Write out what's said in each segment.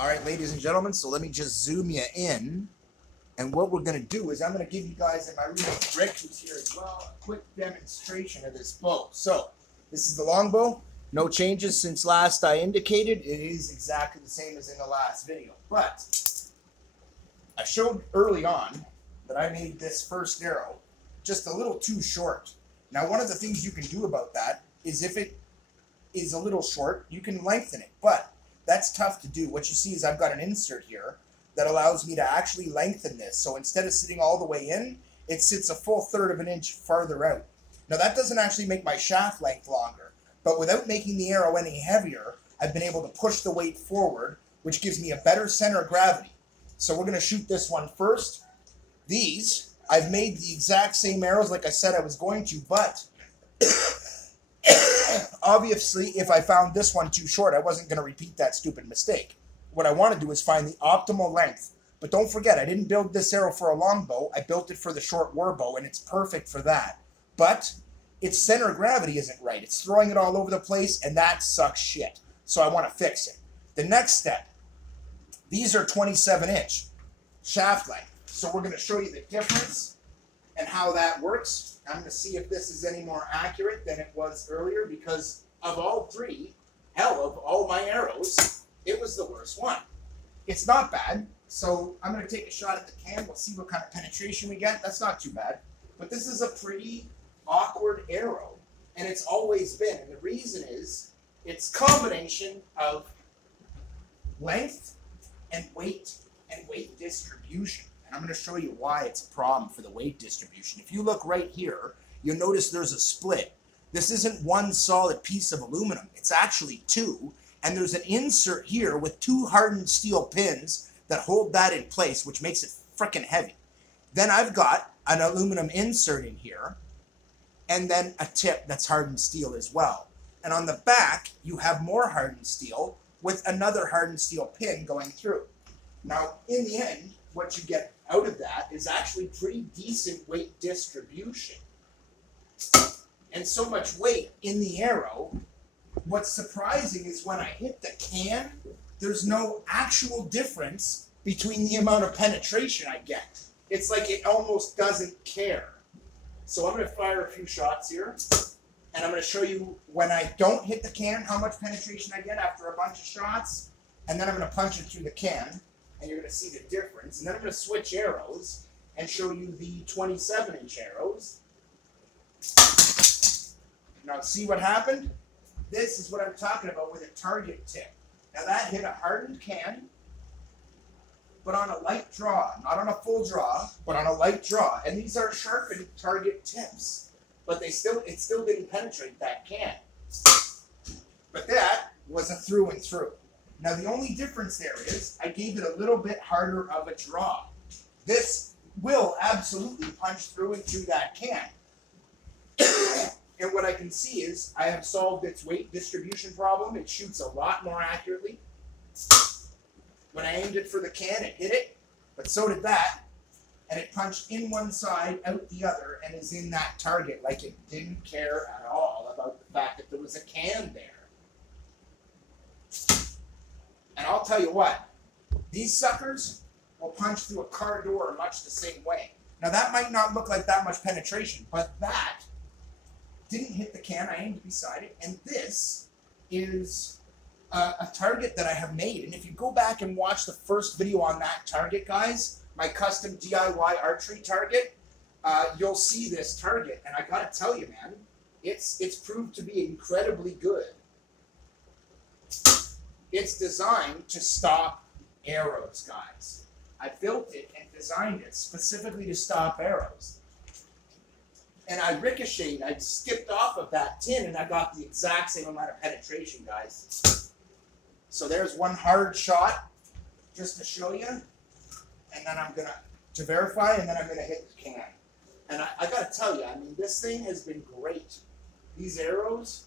All right, ladies and gentlemen, so let me just zoom you in. And what we're going to do is I'm going to give you guys, and my roommate Rick, who's here as well, a quick demonstration of this bow. So this is the longbow. No changes since last I indicated. It is exactly the same as in the last video. But I showed early on that I made this first arrow just a little too short. Now, one of the things you can do about that is if it is a little short, you can lengthen it. But that's tough to do. What you see is I've got an insert here that allows me to actually lengthen this. So instead of sitting all the way in, it sits a full third of an inch farther out. Now, that doesn't actually make my shaft length longer, but without making the arrow any heavier, I've been able to push the weight forward, which gives me a better center of gravity. So we're going to shoot this one first. These, I've made the exact same arrows like I said I was going to, but obviously if I found this one too short, I wasn't going to repeat that stupid mistake. What I want to do is find the optimal length. But don't forget, I didn't build this arrow for a long bow. I built it for the short war bow, and it's perfect for that. But its center of gravity isn't right. It's throwing it all over the place, and that sucks shit. So I want to fix it. The next step, these are 27-inch shaft length. So we're going to show you the difference and how that works. I'm going to see if this is any more accurate than it was earlier, because of all three, hell, of all my arrows, it was the worst one. It's not bad, so I'm going to take a shot at the can. We'll see what kind of penetration we get. That's not too bad. But this is a pretty awkward arrow, and it's always been. And the reason is it's combination of length and weight distribution. And I'm going to show you why it's a problem for the weight distribution. If you look right here, you'll notice there's a split. This isn't one solid piece of aluminum. It's actually two. And there's an insert here with two hardened steel pins that hold that in place, which makes it frickin' heavy. Then I've got an aluminum insert in here, and then a tip that's hardened steel as well. And on the back, you have more hardened steel with another hardened steel pin going through. Now, in the end, what you get out of that is actually pretty decent weight distribution. And so much weight in the arrow. What's surprising is when I hit the can, there's no actual difference between the amount of penetration I get. It's like it almost doesn't care. So I'm going to fire a few shots here, and I'm going to show you when I don't hit the can how much penetration I get after a bunch of shots, and then I'm going to punch it through the can, and you're going to see the difference. And then I'm going to switch arrows and show you the 27-inch arrows. Now see what happened? This is what I'm talking about with a target tip. Now that hit a hardened can, but on a light draw. Not on a full draw, but on a light draw. And these are sharpened target tips. But it still didn't penetrate that can. But that was a through and through. Now the only difference there is I gave it a little bit harder of a draw. This will absolutely punch through and through that can. And what I can see is I have solved its weight distribution problem. It shoots a lot more accurately. When I aimed it for the can, it hit it, but so did that. And it punched in one side, out the other, and is in that target like it didn't care at all about the fact that there was a can there. And I'll tell you what, these suckers will punch through a car door much the same way. Now that might not look like that much penetration, but that didn't hit the can. I aimed beside it, and this is a target that I have made. And if you go back and watch the first video on that target, guys, my custom DIY archery target, you'll see this target. And I gotta tell you, man, it's proved to be incredibly good. It's designed to stop arrows, guys. I built it and designed it specifically to stop arrows. And I ricocheted, I skipped off of that tin, and I got the exact same amount of penetration, guys. So there's one hard shot, just to show you. And then I'm gonna, to verify, and then I'm gonna hit the can. And I gotta tell you, I mean, this thing has been great. These arrows,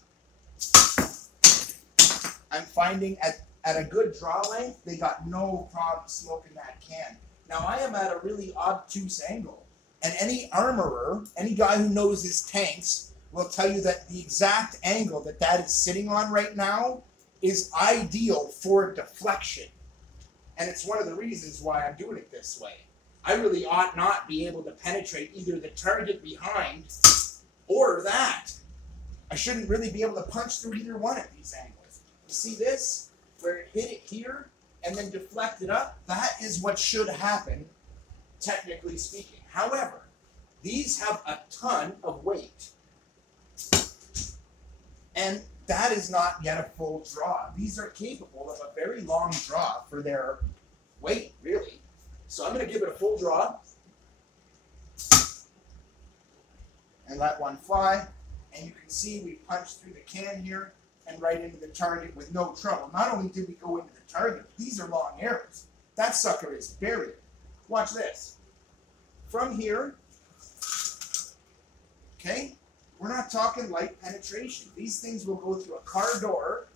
I'm finding at a good draw length, they got no problem smoking that can. Now I am at a really obtuse angle. And any armorer, any guy who knows his tanks, will tell you that the exact angle that is sitting on right now is ideal for deflection. And it's one of the reasons why I'm doing it this way. I really ought not be able to penetrate either the target behind or that. I shouldn't really be able to punch through either one of these angles. You see this? Where it hit it here and then deflected up? That is what should happen, technically speaking. However, these have a ton of weight. And that is not yet a full draw. These are capable of a very long draw for their weight, really. So I'm going to give it a full draw. And let one fly. And you can see we punched through the can here and right into the target with no trouble. Not only did we go into the target, these are long arrows. That sucker is buried. Watch this. From here, okay, we're not talking light penetration. These things will go through a car door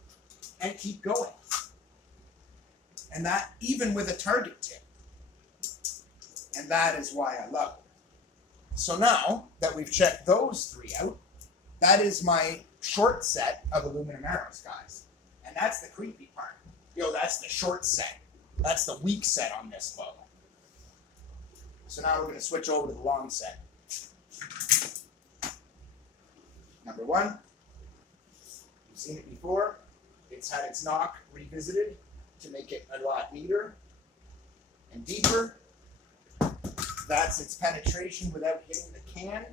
and keep going. And that even with a target tip. And that is why I love it. So now that we've checked those three out, that is my short set of aluminum arrows, guys. And that's the creepy part. Yo, that's the short set. That's the weak set on this bow. So now we're going to switch over to the long set. Number one, you've seen it before. It's had its knock revisited to make it a lot neater and deeper. That's its penetration without hitting the can.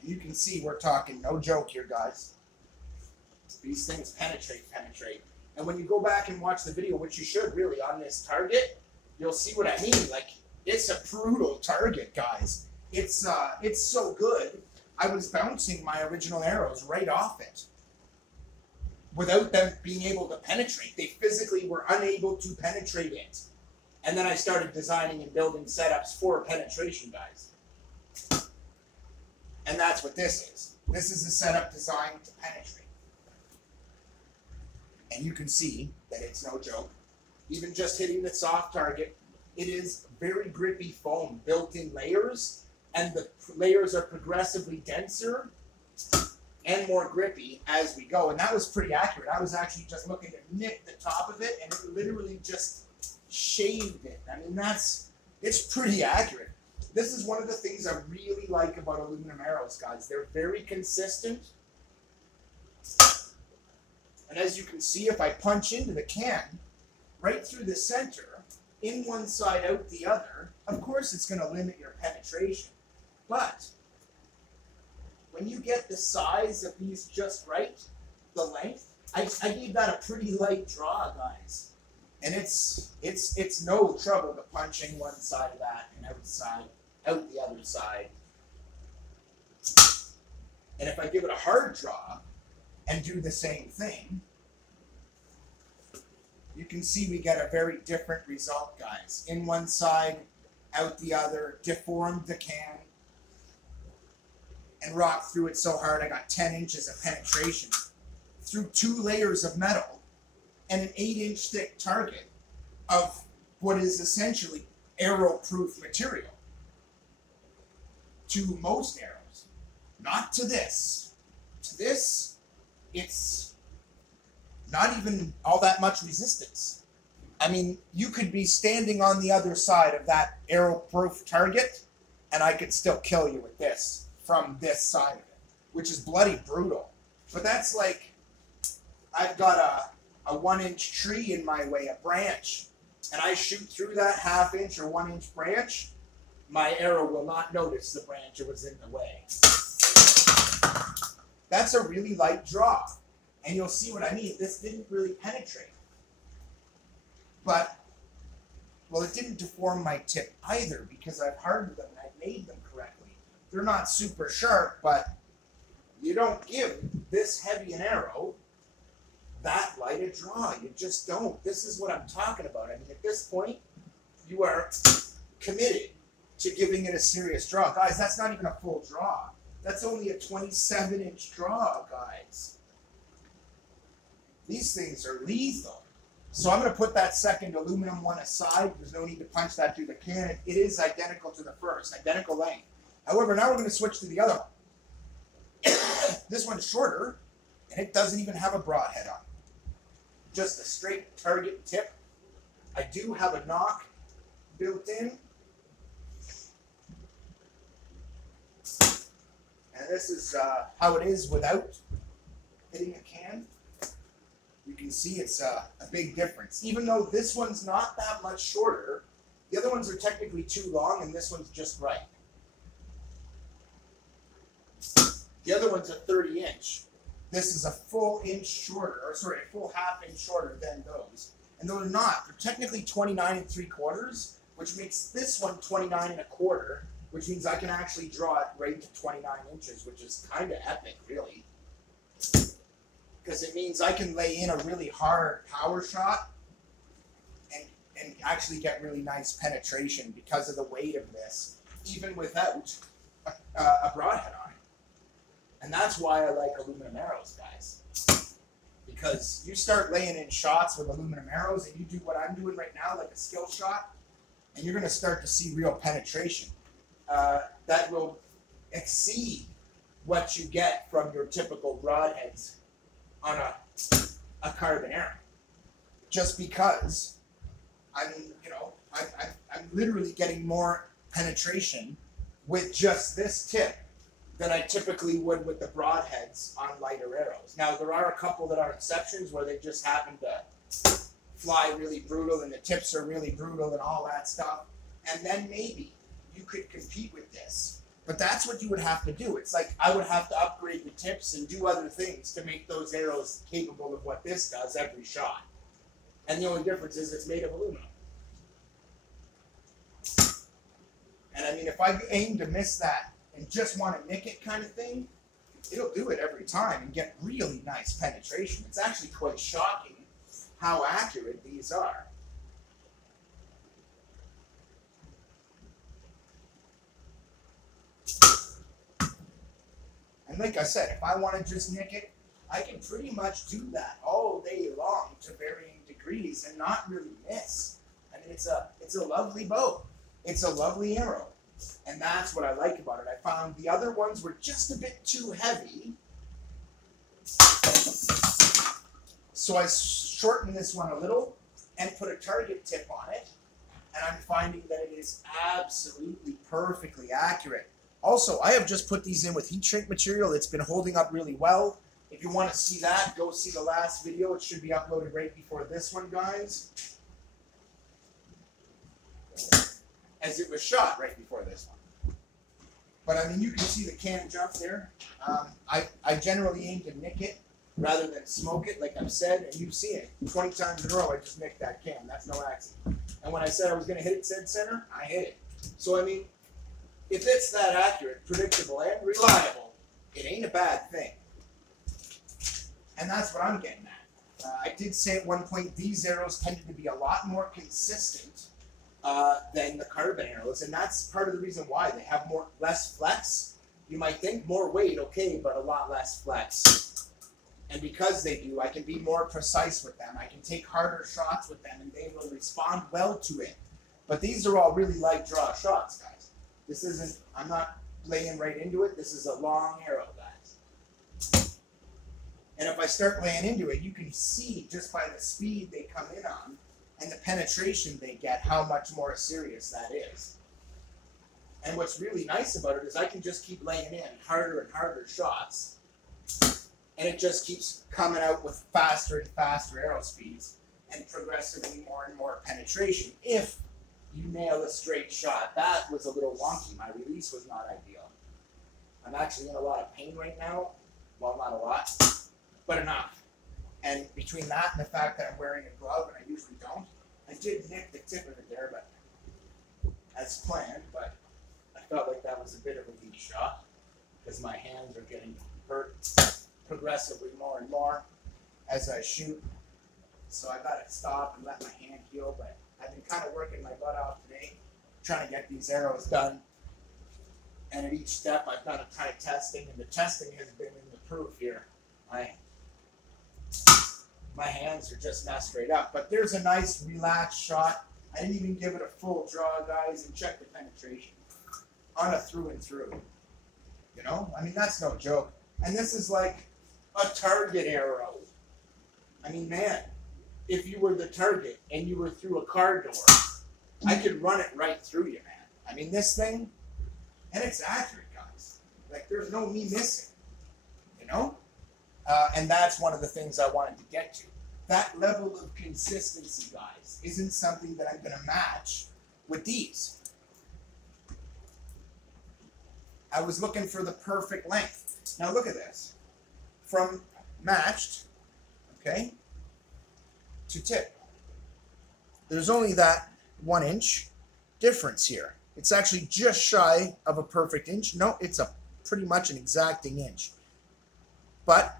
And you can see we're talking no joke here, guys. These things penetrate. And when you go back and watch the video, which you should really on this target, you'll see what I mean. Like, it's a brutal target, guys. It's so good. I was bouncing my original arrows right off it without them being able to penetrate. They physically were unable to penetrate it. And then I started designing and building setups for penetration, guys. And that's what this is. This is a setup designed to penetrate. And you can see that it's no joke. Even just hitting the soft target, it is very grippy foam built in layers, and the layers are progressively denser and more grippy as we go. And that was pretty accurate. I was actually just looking to nick the top of it, and it literally just shaved it. I mean, it's pretty accurate. This is one of the things I really like about aluminum arrows, guys. They're very consistent. And as you can see, if I punch into the can, right through the center, in one side, out the other, of course it's going to limit your penetration. But when you get the size of these just right, the length, I gave that a pretty light draw, guys. And it's no trouble to punch in one side of that and out the other side. And if I give it a hard draw and do the same thing, you can see we get a very different result, guys. In one side, out the other, deformed the can, and rocked through it so hard I got 10 inches of penetration through 2 layers of metal and an 8-inch thick target of what is essentially arrow-proof material. To most arrows, not to this. To this, it's not even all that much resistance. I mean, you could be standing on the other side of that arrow-proof target, and I could still kill you with this from this side of it, which is bloody brutal. But that's like, I've got a 1-inch tree in my way, a branch, and I shoot through that 1/2 inch or 1-inch branch, my arrow will not notice the branch it was in the way. That's a really light draw. And you'll see what I mean. This didn't really penetrate. But, well, it didn't deform my tip either because I've hardened them and I've made them correctly. They're not super sharp, but you don't give this heavy an arrow that light a draw. You just don't. This is what I'm talking about. I mean, at this point, you are committed to giving it a serious draw. Guys, that's not even a full draw. That's only a 27-inch draw, guys. These things are lethal. So I'm going to put that second aluminum one aside. There's no need to punch that through the can. It is identical to the first, identical length. However, now we're going to switch to the other one. This one's shorter, and it doesn't even have a broadhead on it. just a straight target tip. I do have a knock built in. And this is how it is without hitting a can. You can see it's a big difference. Even though this one's not that much shorter, the other ones are technically too long and this one's just right. The other one's a 30-inch. This is a full inch shorter, or sorry, a full half-inch shorter than those. And they're not. They're technically 29 3/4, which makes this one 29 1/4, which means I can actually draw it right to 29 inches, which is kind of epic, really. Because it means I can lay in a really hard power shot and actually get really nice penetration because of the weight of this, even without a broadhead on it. And that's why I like aluminum arrows, guys. Because you start laying in shots with aluminum arrows and you do what I'm doing right now, like a skill shot, and you're going to start to see real penetration. That will exceed what you get from your typical broadheads on a carbon arrow. Just because, I mean, you know, I'm literally getting more penetration with just this tip than I typically would with the broadheads on lighter arrows. Now, there are a couple that are exceptions where they just happen to fly really brutal and the tips are really brutal and all that stuff. And then maybe you could compete with this. But that's what you would have to do. It's like I would have to upgrade the tips and do other things to make those arrows capable of what this does every shot. And the only difference is it's made of aluminum. And I mean, if I aim to miss that and just want to nick it kind of thing, it'll do it every time and get really nice penetration. It's actually quite shocking how accurate these are. And like I said, if I want to just nick it, I can pretty much do that all day long to varying degrees and not really miss. I mean, it's a lovely bow. It's a lovely arrow. And that's what I like about it. I found the other ones were just a bit too heavy. So I shortened this one a little and put a target tip on it. And I'm finding that it is absolutely perfectly accurate. Also, I have just put these in with heat shrink material. It's been holding up really well. If you want to see that, go see the last video. It should be uploaded right before this one, guys. As it was shot right before this one. But I mean, you can see the can jump there. I generally aim to nick it rather than smoke it, like I've said, and you've seen it. 20 times in a row, I just nicked that can. That's no accident. And when I said I was going to hit it dead center, I hit it. So, I mean, if it's that accurate, predictable, and reliable, it ain't a bad thing. And that's what I'm getting at. I did say at one point these arrows tended to be a lot more consistent than the carbon arrows, and that's part of the reason why they have less flex. You might think more weight, okay, but a lot less flex. And because they do, I can be more precise with them. I can take harder shots with them, and they will respond well to it. But these are all really light draw shots, guys. This isn't, I'm not laying right into it. This is a long arrow, guys. And if I start laying into it, you can see just by the speed they come in on and the penetration they get how much more serious that is. And what's really nice about it is I can just keep laying in harder and harder shots, and it just keeps coming out with faster and faster arrow speeds and progressively more and more penetration if you nail a straight shot. That was a little wonky. My release was not ideal. I'm actually in a lot of pain right now. Well, not a lot, but enough. And between that and the fact that I'm wearing a glove and I usually don't, I did nick the tip of it there, but as planned. But I felt like that was a bit of a weak shot because my hands are getting hurt progressively more and more as I shoot. So I got to stop and let my hand heal. But I've been kind of working my butt off today, trying to get these arrows done. And at each step, I've done a ton of testing, and the testing has been in the proof here. My hands are just messed right up. But there's a nice relaxed shot. I didn't even give it a full draw, guys, and check the penetration on a through and through. You know, I mean, that's no joke. And this is like a target arrow. I mean, man, if you were the target and you were through a car door, I could run it right through you, man. I mean, this thing, and it's accurate, guys. Like, there's no me missing, you know? And that's one of the things I wanted to get to. That level of consistency, guys, isn't something that I'm going to match with these. I was looking for the perfect length. Now look at this. From matched, okay, to tip. There's only that 1 inch difference here. It's actually just shy of a perfect inch. No, it's a pretty much an exacting inch. But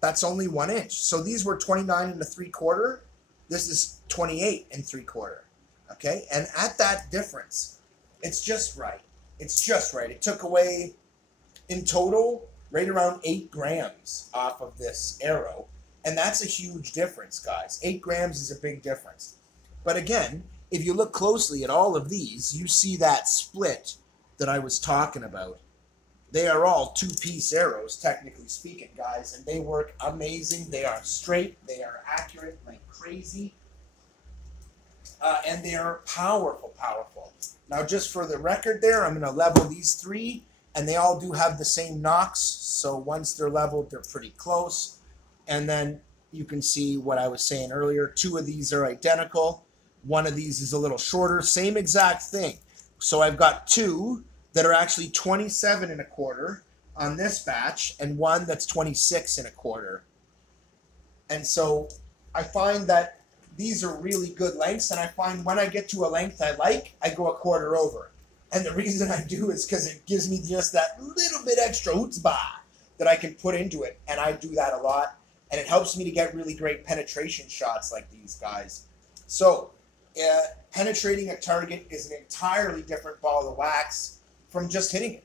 that's only 1 inch. So these were 29 3/4. This is 28 3/4. Okay, and at that difference, it's just right. It's just right. It took away, in total, right around 8 grams off of this arrow. And that's a huge difference, guys. 8 grams is a big difference. But again, if you look closely at all of these, you see that split that I was talking about. They are all 2-piece arrows, technically speaking, guys, and they work amazing. They are straight, they are accurate like crazy, and they are powerful, powerful. Now, just for the record there, I'm going to level these 3, and they all do have the same knocks, so once they're leveled, they're pretty close. And then you can see what I was saying earlier. 2 of these are identical. 1 of these is a little shorter, same exact thing. So I've got 2 that are actually 27 1/4 on this batch, and 1 that's 26 1/4. And so I find that these are really good lengths, and I find when I get to a length I like, I go 1/4 over. And the reason I do is because it gives me just that little bit extra chutzpah that I can put into it, and I do that a lot, and it helps me to get really great penetration shots like these guys. So penetrating a target is an entirely different ball of wax from just hitting it.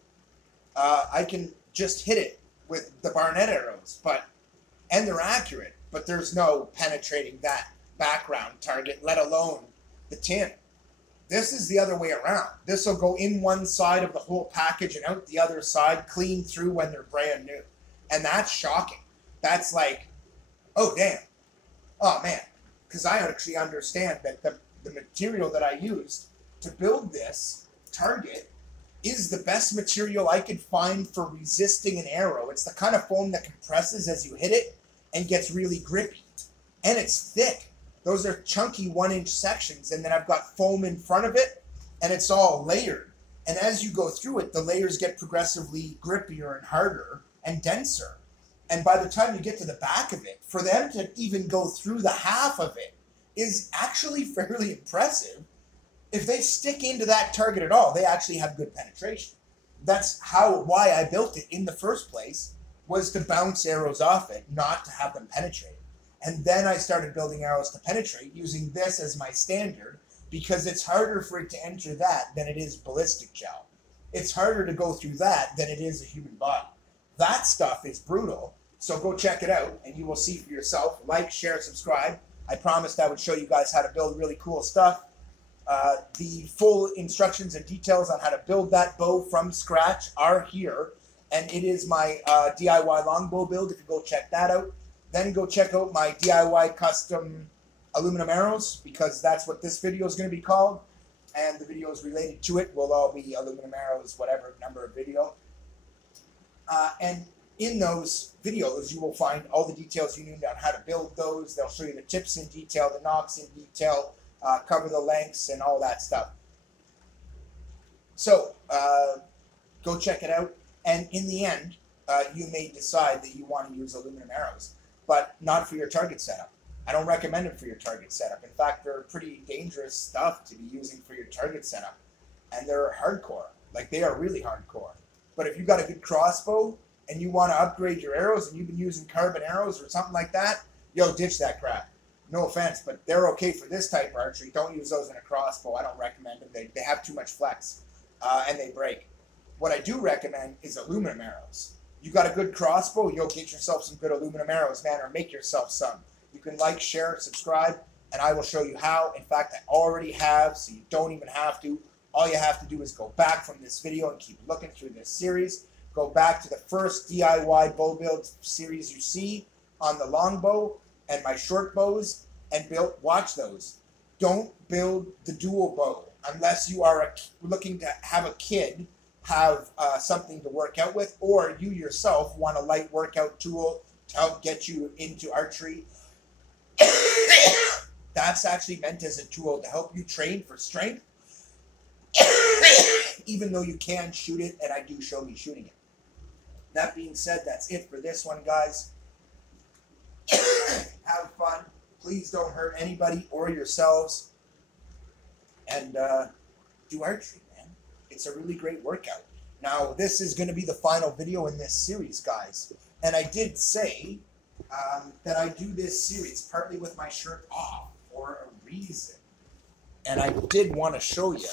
I can just hit it with the Barnett arrows, and they're accurate, but there's no penetrating that background target, let alone the tin. This is the other way around. This will go in one side of the whole package and out the other side, clean through when they're brand new. And that's shocking. That's like, oh, damn. Oh, man. Because I actually understand that the material that I used to build this target is the best material I could find for resisting an arrow. It's the kind of foam that compresses as you hit it and gets really grippy. And it's thick. Those are chunky 1 inch sections, and then I've got foam in front of it, and it's all layered. And as you go through it, the layers get progressively grippier and harder and denser. And by the time you get to the back of it, for them to even go through the half of it is actually fairly impressive. If they stick into that target at all, they actually have good penetration. That's why I built it in the first place, was to bounce arrows off it, not to have them penetrate. And then I started building arrows to penetrate using this as my standard, because it's harder for it to enter that than it is ballistic gel. It's harder to go through that than it is a human body. That stuff is brutal, so go check it out and you will see for yourself. Like, share, subscribe. I promised I would show you guys how to build really cool stuff. The full instructions and details on how to build that bow from scratch are here, and it is my DIY longbow build if you go check that out. Then go check out my DIY custom aluminum arrows, because that's what this video is going to be called, and the videos related to it will all be aluminum arrows, whatever number of video. And in those videos, you will find all the details you need on how to build those. They'll show you the tips in detail, the knocks in detail, cover the lengths, and all that stuff. So go check it out, and in the end, you may decide that you want to use aluminum arrows, but not for your target setup. I don't recommend it for your target setup. In fact, they're pretty dangerous stuff to be using for your target setup, and they're hardcore. Like, they are really hardcore. But if you've got a good crossbow and you want to upgrade your arrows and you've been using carbon arrows or something like that, yo, ditch that crap. No offense, but they're okay for this type of archery. Don't use those in a crossbow. I don't recommend them. They have too much flex, and they break. What I do recommend is aluminum arrows. You got a good crossbow, yo, get yourself some good aluminum arrows, man, or make yourself some. You can like, share, subscribe, and I will show you how. In fact, I already have, so you don't even have to. All you have to do is go back from this video and keep looking through this series. Go back to the first DIY bow build series you see on the longbow and my short bows, and watch those. Don't build the dual bow unless you are looking to have a kid have something to work out with, or you yourself want a light workout tool to help get you into archery. That's actually meant as a tool to help you train for strength, even though you can shoot it, and I do show me shooting it. That being said, that's it for this one, guys. Have fun. Please don't hurt anybody or yourselves. And do archery, man. It's a really great workout. Now, this is going to be the final video in this series, guys. And I did say that I do this series partly with my shirt off for a reason. And I did want to show you,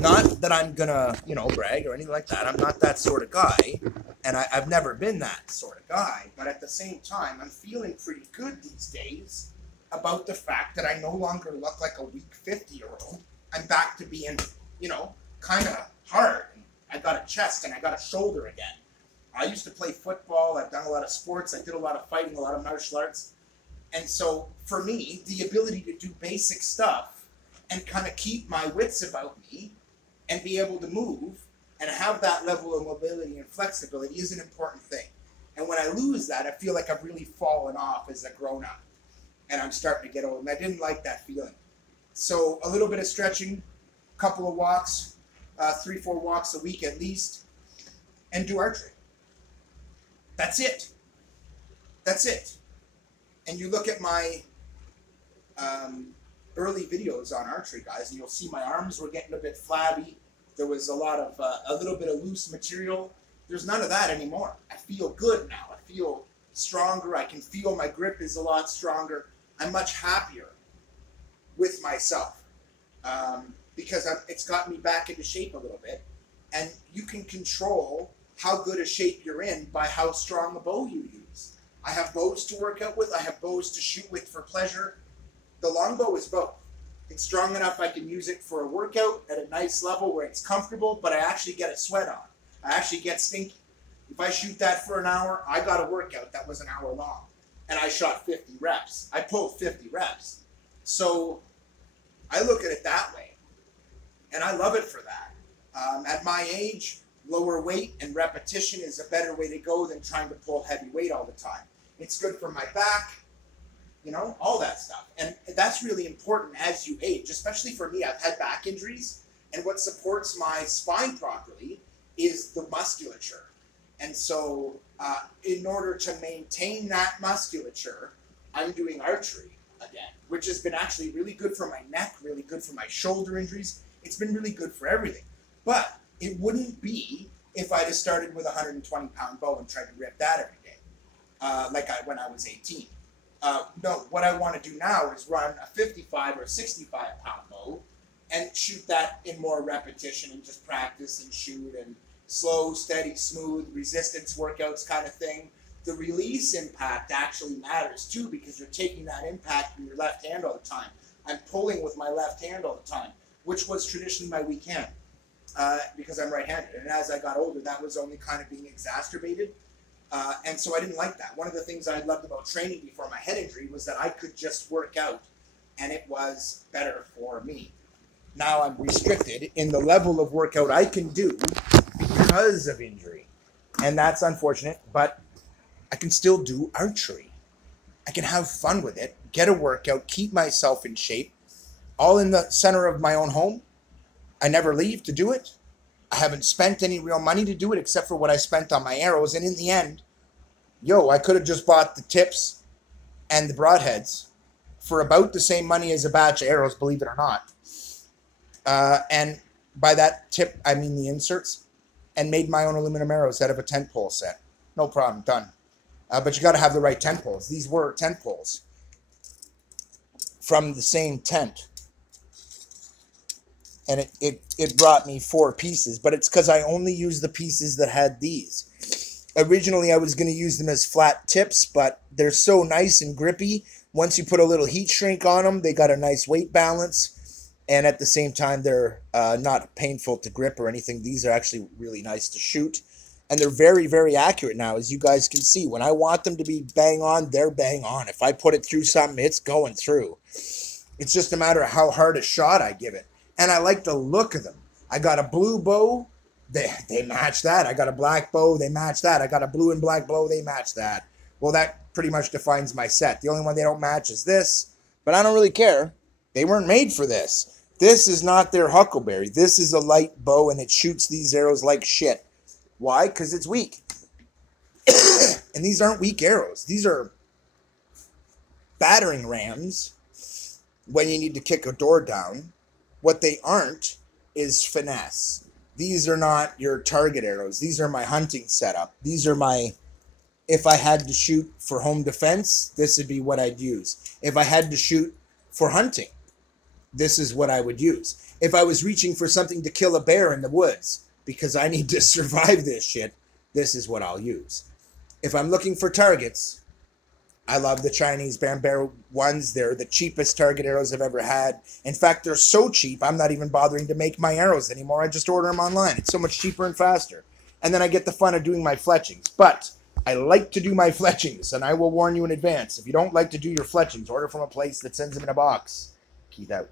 not that I'm going to, brag or anything like that. I'm not that sort of guy. And I've never been that sort of guy. But at the same time, I'm feeling pretty good these days about the fact that I no longer look like a weak 50-year-old. I'm back to being, kind of hard. I got a chest and I got a shoulder again. I used to play football. I've done a lot of sports. I did a lot of fighting, a lot of martial arts. And so for me, the ability to do basic stuff and kind of keep my wits about me and be able to move and have that level of mobility and flexibility is an important thing. And when I lose that, I feel like I've really fallen off as a grown-up. And I'm starting to get old. And I didn't like that feeling. So a little bit of stretching, a couple of walks, 3-4 walks a week at least, and do archery. That's it. That's it. And you look at my early videos on archery, guys, and you'll see my arms were getting a bit flabby. There was a lot of, a little bit of loose material. There's none of that anymore. I feel good now. I feel stronger. I can feel my grip is a lot stronger. I'm much happier with myself because it's gotten me back into shape a little bit. And you can control how good a shape you're in by how strong a bow you use. I have bows to work out with. I have bows to shoot with for pleasure. The longbow is both. It's strong enough I can use it for a workout at a nice level where it's comfortable, but I actually get a sweat on. I actually get stinky. If I shoot that for an hour, I got a workout that was an hour long. And I shot 50 reps. I pulled 50 reps. So I look at it that way. And I love it for that. At my age, lower weight and repetition is a better way to go than trying to pull heavy weight all the time. It's good for my back, all that stuff. And that's really important as you age, especially for me. I've had back injuries, and what supports my spine properly is the musculature. And so in order to maintain that musculature, I'm doing archery again, which has been actually really good for my neck, really good for my shoulder injuries. It's been really good for everything. But it wouldn't be if I'd have started with a 120-pound bow and tried to rip that every day, when I was 18. No, what I want to do now is run a 55 or 65-pound bow and shoot that in more repetition and just practice and shoot and slow, steady, smooth, resistance workouts kind of thing. The release impact actually matters too because you're taking that impact with your left hand all the time. I'm pulling with my left hand all the time, which was traditionally my weak hand because I'm right-handed. And as I got older, that was only kind of being exacerbated. And so I didn't like that. One of the things I loved about training before my head injury was that I could just work out and it was better for me. Now I'm restricted in the level of workout I can do because of injury. And that's unfortunate, but I can still do archery. I can have fun with it, get a workout, keep myself in shape, all in the center of my own home. I never leave to do it. I haven't spent any real money to do it except for what I spent on my arrows. And in the end, I could have just bought the tips and the broadheads for about the same money as a batch of arrows, believe it or not. And by that tip, I mean the inserts, and made my own aluminum arrows out of a tent pole set. No problem, done. But you got to have the right tent poles. These were tent poles from the same tent. And it brought me 4 pieces, but it's because I only used the pieces that had these. Originally, I was going to use them as flat tips, but they're so nice and grippy. Once you put a little heat shrink on them, they got a nice weight balance. And at the same time, they're not painful to grip or anything. These are actually really nice to shoot. And they're very, very accurate now, as you guys can see. When I want them to be bang on, they're bang on. If I put it through something, it's going through. It's just a matter of how hard a shot I give it. And I like the look of them. I got a blue bow, they match that. I got a black bow, they match that. I got a blue and black bow, they match that. Well, that pretty much defines my set. The only one they don't match is this, but I don't really care. They weren't made for this. This is not their Huckleberry. This is a light bow, and it shoots these arrows like shit. Why? Because it's weak. And these aren't weak arrows. These are battering rams when you need to kick a door down. What they aren't is finesse. These are not your target arrows. These are my hunting setup. These are my, if I had to shoot for home defense, this would be what I'd use. If I had to shoot for hunting, this is what I would use. If I was reaching for something to kill a bear in the woods, because I need to survive this shit, this is what I'll use. If I'm looking for targets, I love the Chinese Bambara ones. They're the cheapest target arrows I've ever had. In fact, they're so cheap, I'm not even bothering to make my arrows anymore. I just order them online. It's so much cheaper and faster. And then I get the fun of doing my fletchings. But I like to do my fletchings, and I will warn you in advance. If you don't like to do your fletchings, order from a place that sends them in a box. Keep out.